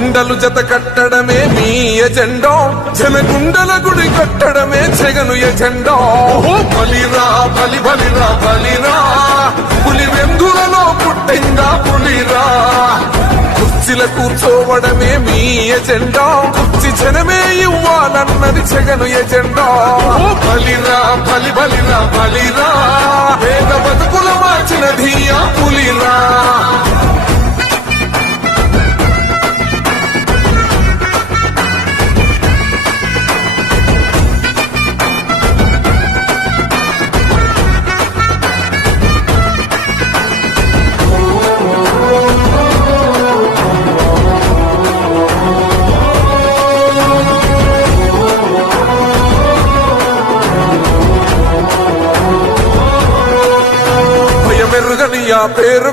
జెండలు జత కట్టడమే మీ ఎజెండా, జనగుండల గుడి కట్టడమే జగను ఎజెండా. బలిరా బలి బలిరా బలిరా, పులి వెందులలో పుట్టిందా పులిరా. కుర్చీల కూర్చోవడమే మీ ఎజెండా, కుర్చీ జనమే ఇవ్వాలన్నది జగను ఎజెండా. బలిరా బలి బలిరా బలిరా, పేద బతుకుల మార్చినది ఆ పులిరా. భయమెరుగని ఆ పేరు